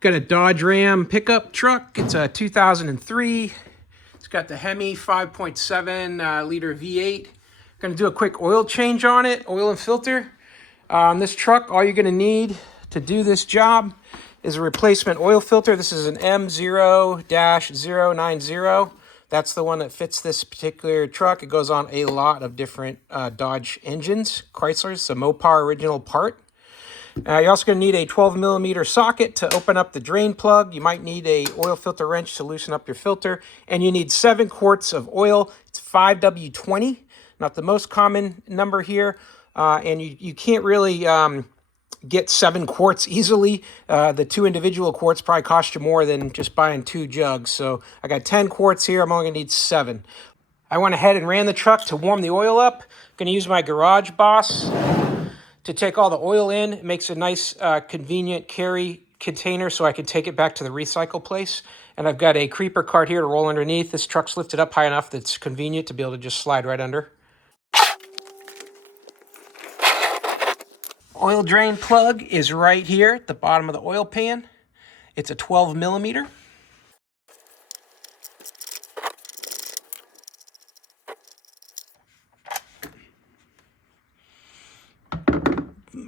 Got a Dodge Ram pickup truck. It's a 2003. It's got the Hemi 5.7 liter V8. Going to do a quick oil change on it, oil and filter. On this truck, all you're going to need to do this job is a replacement oil filter. This is an M0-090. That's the one that fits this particular truck. It goes on a lot of different Dodge engines, Chryslers, a Mopar original part. You're also going to need a 12mm socket to open up the drain plug. You might need a oil filter wrench to loosen up your filter. And you need 7 quarts of oil. It's 5W20, not the most common number here. And you can't really get 7 quarts easily. The 2 individual quarts probably cost you more than just buying 2 jugs. So I got 10 quarts here. I'm only going to need 7. I went ahead and ran the truck to warm the oil up. I'm going to use my Garage Boss to take all the oil in. It makes a nice, convenient carry container so I can take it back to the recycle place. And I've got a creeper cart here to roll underneath. This truck's lifted up high enough that it's convenient to be able to just slide right under. Oil drain plug is right here at the bottom of the oil pan. It's a 12mm.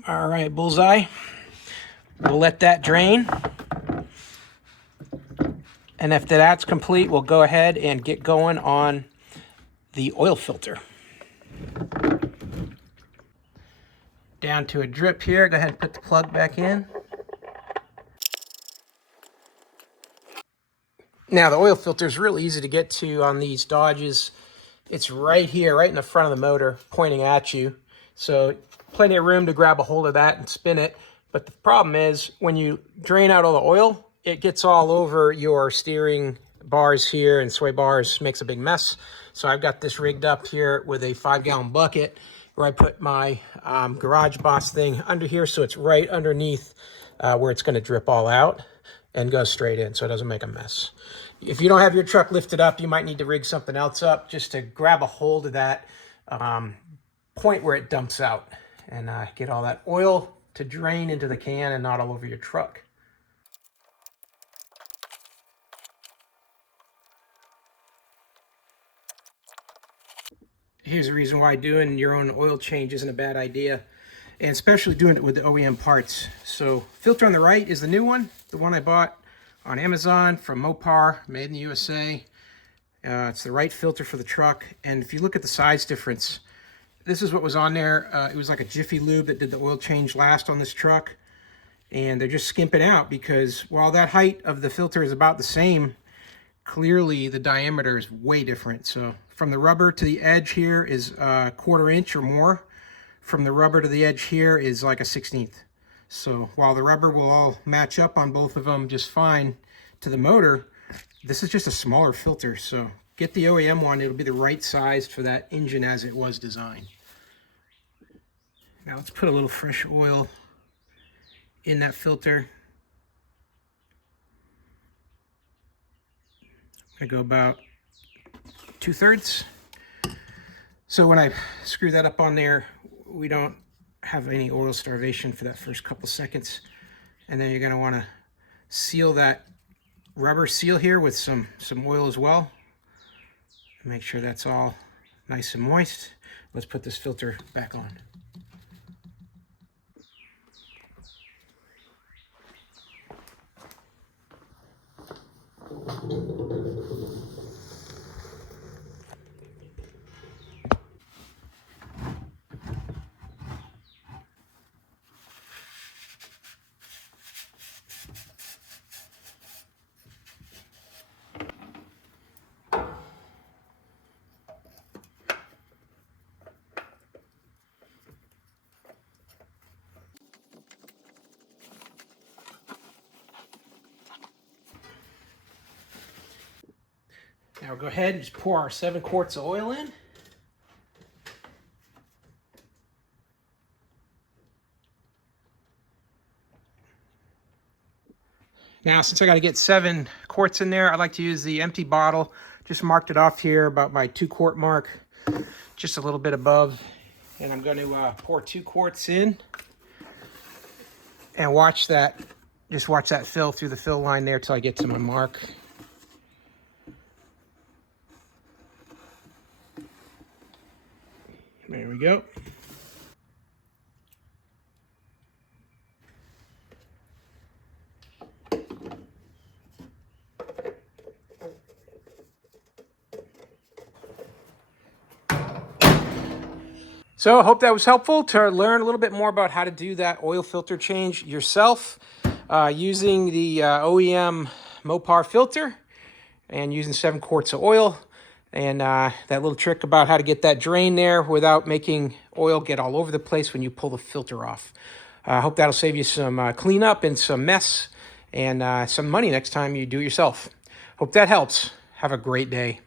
All right, bullseye. We'll let that drain. And after that's complete, we'll go ahead and get going on the oil filter. Down to a drip here. Go ahead and put the plug back in. Now, the oil filter is really easy to get to on these Dodges. It's right here, right in the front of the motor, pointing at you. So plenty of room to grab a hold of that and spin it. But the problem is, when you drain out all the oil, it gets all over your steering bars here and sway bars, makes a big mess. So I've got this rigged up here with a 5-gallon bucket where I put my Garage Boss thing under here, so it's right underneath where it's going to drip all out and go straight in so it doesn't make a mess. If you don't have your truck lifted up, you might need to rig something else up just to grab a hold of that point where it dumps out and get all that oil to drain into the can and not all over your truck. Here's the reason why doing your own oil change isn't a bad idea, and especially doing it with the OEM parts. So filter on the right is the new one, the one I bought on Amazon from Mopar, made in the USA. It's the right filter for the truck, and if you look at the size difference, this is what was on there. It was like a Jiffy Lube that did the oil change last on this truck, and they're just skimping out because while that height of the filter is about the same, clearly the diameter is way different. So from the rubber to the edge here is a 1/4 inch or more. From the rubber to the edge here is like a 1/16. So while the rubber will all match up on both of them just fine to the motor, this is just a smaller filter. So get the OEM one, it'll be the right size for that engine as it was designed. Now let's put a little fresh oil in that filter. I'm gonna go about 2/3. So when I screw that up on there, we don't have any oil starvation for that first couple seconds. And then you're gonna wanna seal that rubber seal here with some oil as well. Make sure that's all nice and moist. Let's put this filter back on. Now we'll go ahead and just pour our 7 quarts of oil in. Now, since I got to get 7 quarts in there, I like to use the empty bottle. Just marked it off here about my 2-quart mark, just a little bit above. And I'm going to pour 2 quarts in and watch that Just watch that fill through the fill line there till I get to my mark. There we go. So I hope that was helpful to learn a little bit more about how to do that oil filter change yourself using the OEM Mopar filter and using 7 quarts of oil. And that little trick about how to get that drain there without making oil get all over the place when you pull the filter off. I hope that'll save you some cleanup and some mess and some money next time you do it yourself. Hope that helps. Have a great day.